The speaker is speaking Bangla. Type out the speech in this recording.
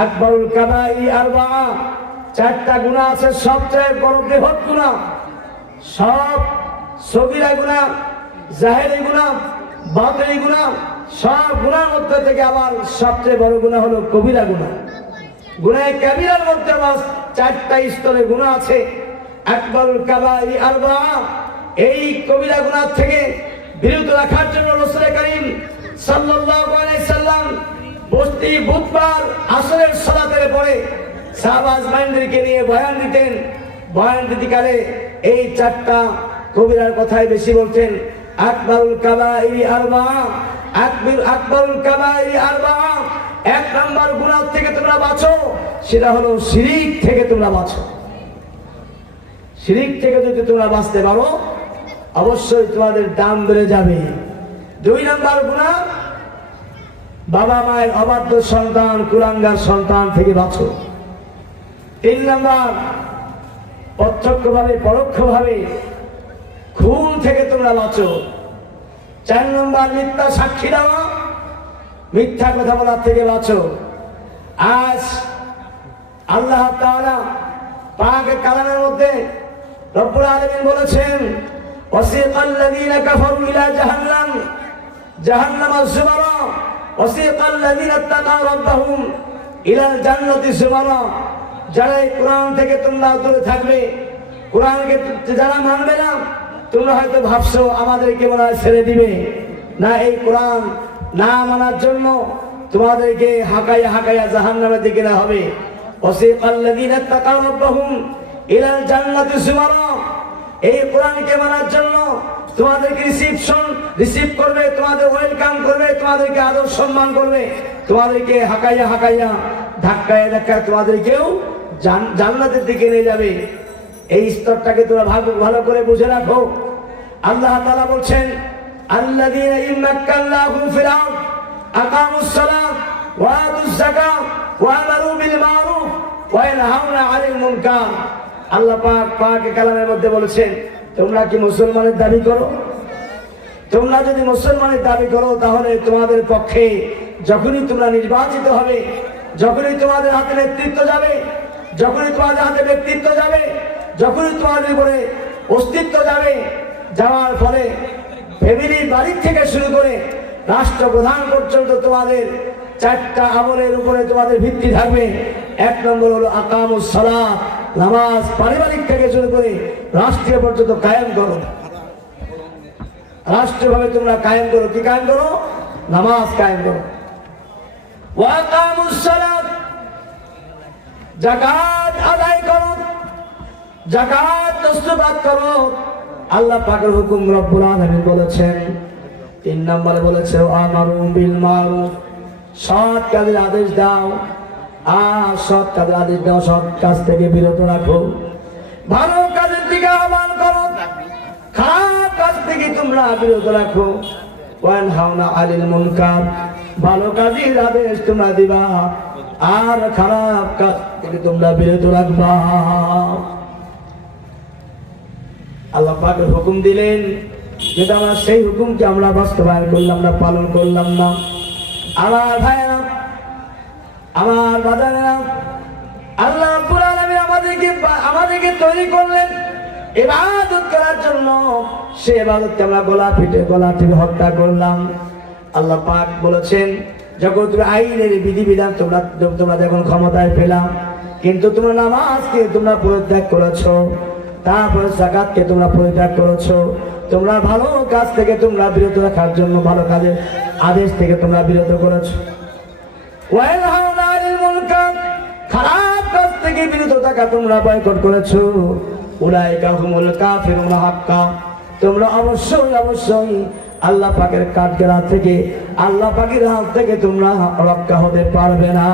আকবরুল কাবাইরি আরবাআ, চারটা গুনাহ আছে সবচেয়ে বড় বৃহৎ গুনাহ। সব সগীরা গুনাহ, জাহেরি গুনাহ, বাতিনি গুনাহ, সব গুনার মধ্যে থেকে আবার সবচেয়ে বড় গুনাহ হলো কবিরা গুনাহ। গুনাহে কাবীরার মধ্যে আবার চারটা স্তরে গুনাহ আছে। আকবরুল কাবাইরি আরবাআ, এই কবিরা গুনাহ থেকে বিরত রাখার জন্য রাসূল করিম সাল্লাল্লাহু আলাইহি সাল্লাম প্রতি বুধবার আসরের সালাতের পরে সাহাবা আজমাইনদেরকে নিয়ে বয়ান দিতেন। বয়ান দিতেকালে এই চারটা কবিরার কথাই বেশি বলতেন। আকবরুল কাবাইরি আরবাআ, আকবরুল কাবাইরি আরবাআ, এক নাম্বার গুনাহ থেকে তোমরা বাঁচো, সেটা হলো শিরক থেকে তোমরা বাঁচো। শিরক থেকে যদি তোমরা বাঁচতে পারো অবশ্যই তোমাদের দাম বেড়ে যাবে। দুই নাম্বার গুনাহ, বাবা মায়ের অবাধ্য সন্তান, কুলাঙ্গার সন্তান থেকে বাঁচো। তিন নাম্বার, প্রত্যক্ষভাবে পরোক্ষভাবে খুন থেকে তোমরা বাঁচো। চার নম্বর, মিথ্যা সাক্ষী দেওয়া, মিথ্যা কথা বলার থেকে বাঁচো। আজ আল্লাহ তাআলা পাক কালামের মধ্যে রব্বুল আলামিন বলেছেন, ওয়াসিকাল্লাযীনা কাফারু ইলা জাহান্নাম জাহান্নামা যুমারা ওয়াসিকাল্লাযীনা ইত্তাকাউ রাব্বাহুম ইলাল জান্নাতি যুমারা। যারা এই কোরআন থেকে তোমরা দূরে থাকবে, কোরআনকে যারা মানবে না, তোমরা হয়তো ভাবছো আমাদেরকে মনে হয় ছেড়ে দিবে না। এই কোরআন না মানার জন্য তোমাদেরকে হাঁকাইয়া হাঁকাইয়া জাহান্নামের দিকে না হবে। ওয়াসিকাল্লাযীনা ইত্তাকাউ রাব্বাহুম ইলাল জান্নাতি যুমারা, এই কোরআনকে মানার জন্য তোমাদেরকে রিসিভ করবে, তোমাদের ওয়েলকাম করবে, তোমাদেরকে আদর সম্মান করবে, তোমাদেরকে হাঁকাইয়া হাঁকাইয়া ধাক্কায় ধাক্কায় তোমাদেরকেও জান্নাতের দিকে নিয়ে যাবে। এই স্তরটাকে তোমরা ভালো করে বুঝে রাখো। আল্লাহ তাআলা বলছেন, আল্লাযীনা ইম্মাক্কানাহুম ফিল আরদ আকামুস সালাত ওয়া আতুজ যাকাত ওয়া আমারু বিল মারুফ ওয়া ইয়ানহাউনা আনিল মুনকার। আল্লাহ পাক কালামের মধ্যে বলেছেন, তোমরা কি মুসলমানের দাবি করো? তোমরা যদি মুসলমানের দাবি করো তাহলে তোমাদের পক্ষে যখনই তোমরা নির্বাচিত হবে, যখনই তোমাদের হাতে নেতৃত্ব যাবে, যখনই তোমাদের হাতে ব্যক্তিত্ব যাবে, যখনই তোমাদের উপরে অস্তিত্ব যাবে, যাওয়ার ফলে ফ্যামিলি বাড়ির থেকে শুরু করে রাষ্ট্রপ্রধান পর্যন্ত তোমাদের চারটা আমলের উপরে তোমাদের ভিত্তি থাকবে। এক নম্বর হলো আকামুস সালাত, নামাজ পারিবারিক থেকে শুরু করে রাষ্ট্রীয় পর্যন্ত কায়েম করো। রাষ্ট্রীয়ভাবে তোমরা কায়েম করো। কি কায়েম করো? নামাজ কায়েম করো। ওয়া আকামুস সালাত, যাকাত আদায় করো, যাকাত দস্তবাদ করো। আল্লাহ পাকের হুকুম রব্বুল আলামিন বলেছেন। তিন নম্বরে বলেছে, আমারু বিল মারুফ, সৎ কাজের আদেশ দাও। আর সৎ কাজের আদেশ দাও, সৎ কাজ থেকে বিরত রাখো, ভালো কাজের দিকে আহ্বান করো, খারাপ কাজ থেকে তোমরা বিরত রাখো। ওয়ানহাউনা আনিল মুনকার, ভালো কাজের আদেশ তোমরা দিবা আর খারাপ কাজ থেকে তোমরা বিরত রাখবা। আল্লাহ পাকের হুকুম দিলেন, যেটা আমরা সেই হুকুমকে আমরা বাস্তবায়ন করলাম না, পালন করলাম না। আমার ভাইয়েরা, আমার বাজারেরা, আল্লাহ রাব্বুল আলামিন আমাদেরকে তৈরি করলেন ইবাদত করার জন্য। সেই ইবাদতকে আমরা গলা টিপে হত্যা করলাম। আল্লাহ পাক বলেছেন, যখন তুমি আইনের বিধিবিধান তোমরা যখন ক্ষমতায় পেলাম, কিন্তু তোমরা নামাজকে তোমরা পরিত্যাগ করেছো, তারপরে যাকাতকে তোমরা পরিত্যাগ করেছো, তোমরা ভালো কাজ থেকে তোমরা বিরত রাখার জন্য ভালো কাজের আদেশ থেকে তোমরা বিরত করেছো। ওয়ানহাউনা আনিল মুনকার, খারাপ কাজ থেকে বিরত থাকা তোমরা বয়কট করেছো। উলাইকা হুমুল কাফিরুন হাক্কা, তোমরা অবশ্যই আল্লাহ পাকের কাঠগড়া থেকে, আল্লাহ পাকের হাত থেকে তোমরা রক্ষা হতে পারবে না।